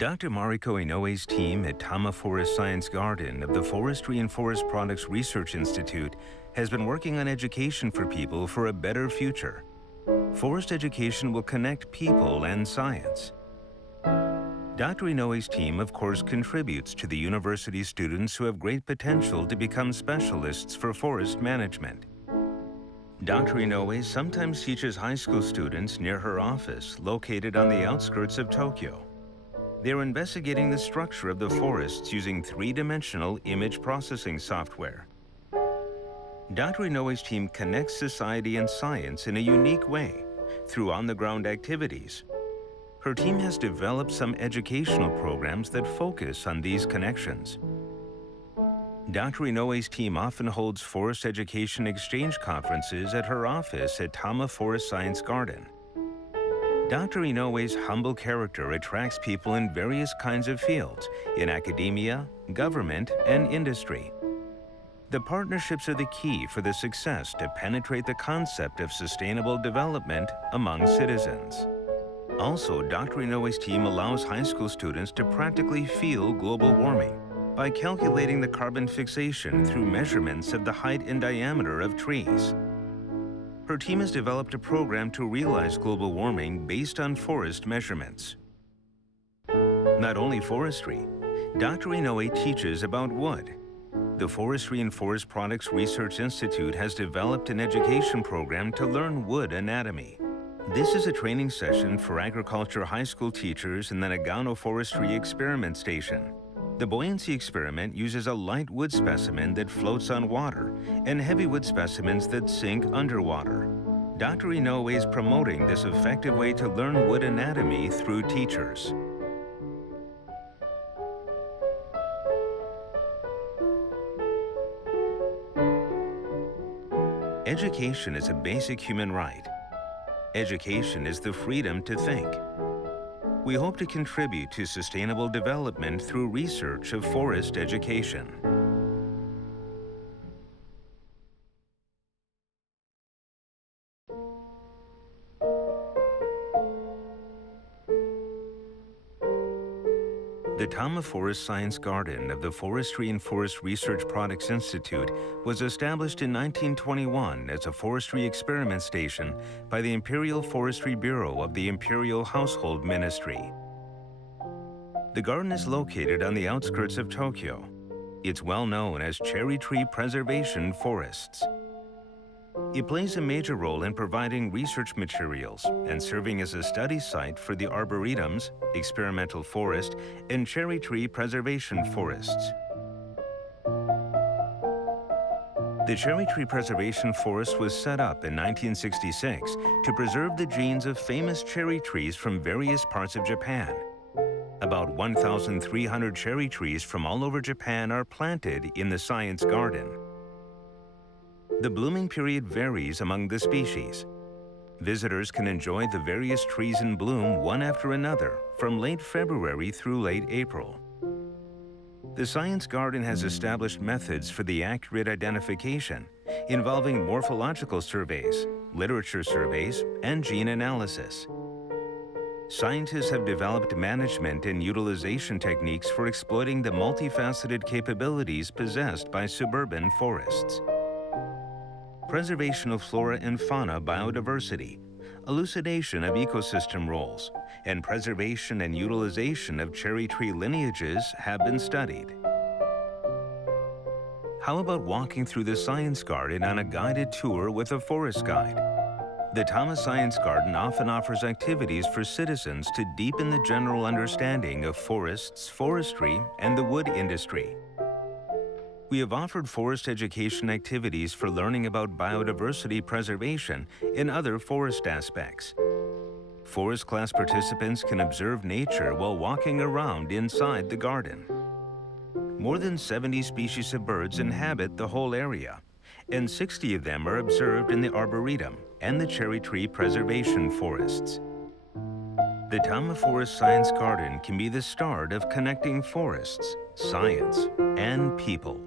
Dr. Mariko Inoue's team at Tama Forest Science Garden of the Forestry and Forest Products Research Institute has been working on education for people for a better future. Forest education will connect people and science. Dr. Inoue's team, of course, contributes to the university students who have great potential to become specialists for forest management. Dr. Inoue sometimes teaches high school students near her office, located on the outskirts of Tokyo. They are investigating the structure of the forests using three-dimensional image processing software. Dr. Inoue's team connects society and science in a unique way through on-the-ground activities. Her team has developed some educational programs that focus on these connections. Dr. Inoue's team often holds forest education exchange conferences at her office at Tama Forest Science Garden. Dr. Inoue's humble character attracts people in various kinds of fields, in academia, government, and industry. The partnerships are the key for the success to penetrate the concept of sustainable development among citizens. Also, Dr. Inoue's team allows high school students to practically feel global warming by calculating the carbon fixation through measurements of the height and diameter of trees. Her team has developed a program to realize global warming based on forest measurements. Not only forestry, Dr. Inoue teaches about wood. The Forestry and Forest Products Research Institute has developed an education program to learn wood anatomy. This is a training session for agriculture high school teachers in the Nagano Forestry Experiment Station. The buoyancy experiment uses a light wood specimen that floats on water and heavy wood specimens that sink underwater. Dr. Inoue is promoting this effective way to learn wood anatomy through teachers. Education is a basic human right. Education is the freedom to think. We hope to contribute to sustainable development through research of forest education. The Tama Forest Science Garden of the Forestry and Forest Research Products Institute was established in 1921 as a forestry experiment station by the Imperial Forestry Bureau of the Imperial Household Ministry. The garden is located on the outskirts of Tokyo. It's well known as cherry tree preservation forests. It plays a major role in providing research materials and serving as a study site for the arboretums, experimental forest, and cherry tree preservation forests. The cherry tree preservation forest was set up in 1966 to preserve the genes of famous cherry trees from various parts of Japan. About 1,300 cherry trees from all over Japan are planted in the science garden. The blooming period varies among the species. Visitors can enjoy the various trees in bloom one after another from late February through late April. The Science Garden has established methods for the accurate identification involving morphological surveys, literature surveys, and gene analysis. Scientists have developed management and utilization techniques for exploiting the multifaceted capabilities possessed by suburban forests. Preservation of flora and fauna biodiversity, elucidation of ecosystem roles, and preservation and utilization of cherry tree lineages have been studied. How about walking through the Science Garden on a guided tour with a forest guide? The Tama Science Garden often offers activities for citizens to deepen the general understanding of forests, forestry, and the wood industry. We have offered forest education activities for learning about biodiversity preservation and other forest aspects. Forest class participants can observe nature while walking around inside the garden. More than 70 species of birds inhabit the whole area, and 60 of them are observed in the Arboretum and the cherry tree preservation forests. The Tama Forest Science Garden can be the start of connecting forests, science, and people.